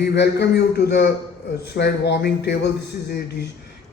We welcome you to the slide warming table. This is a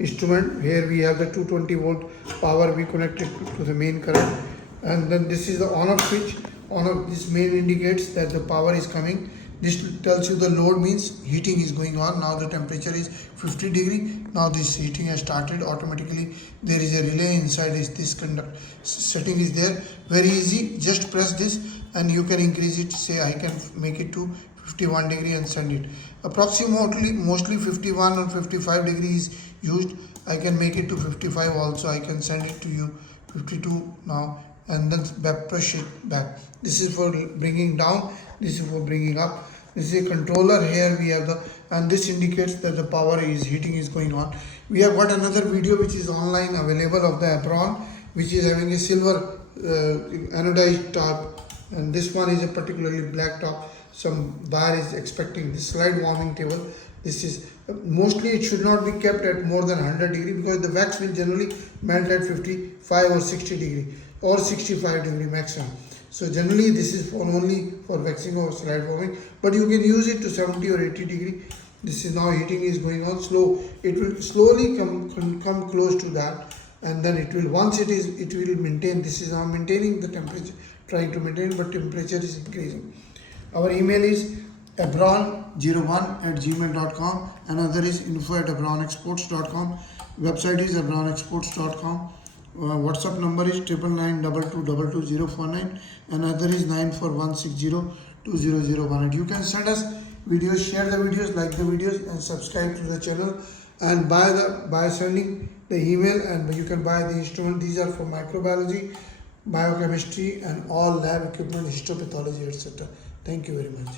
instrument. Here we have the 220 volt power. We connected to the main current, and then this is the on off switch. On off, this main indicates that the power is coming. This tells you the load means heating is going on. Now the temperature is 50 degree. Now this heating has started automatically. There is a relay inside. This conduct setting is there. Very easy. Just press this and you can increase it. Say I can make it to 51 degree and send it. Approximately mostly 51 or 55 degrees used. I can make it to 55 also. I can send it to you 52 now, and then back push it back. This is for bringing down, this is for bringing up. This is a controller. Here we have the, and this indicates that the power is heating is going on. We have got another video which is online available of the Abron, which is having a silver anodized top, and this one is a particularly black top. Some buyer is expecting this slide warming table. This is mostly, it should not be kept at more than 100 degree because the wax will generally melt at 55 or 60 degree or 65 degree maximum. So generally this is for only for waxing or slide warming, but you can use it to 70 or 80 degree. This is now heating is going on slow. It will slowly come close to that, and then it will, once it will maintain. This is now maintaining the temperature, trying to maintain, but temperature is increasing. Our email is abron01@gmail.com. Another is info@abronexports.com. Website is abronexports.com. WhatsApp number is 9992222049. Another is 9416020018. You can send us videos, share the videos, like the videos, and subscribe to the channel. And by sending the email, and you can buy the instrument. These are for microbiology, biochemistry, and all lab equipment, histopathology, etc. Thank you very much.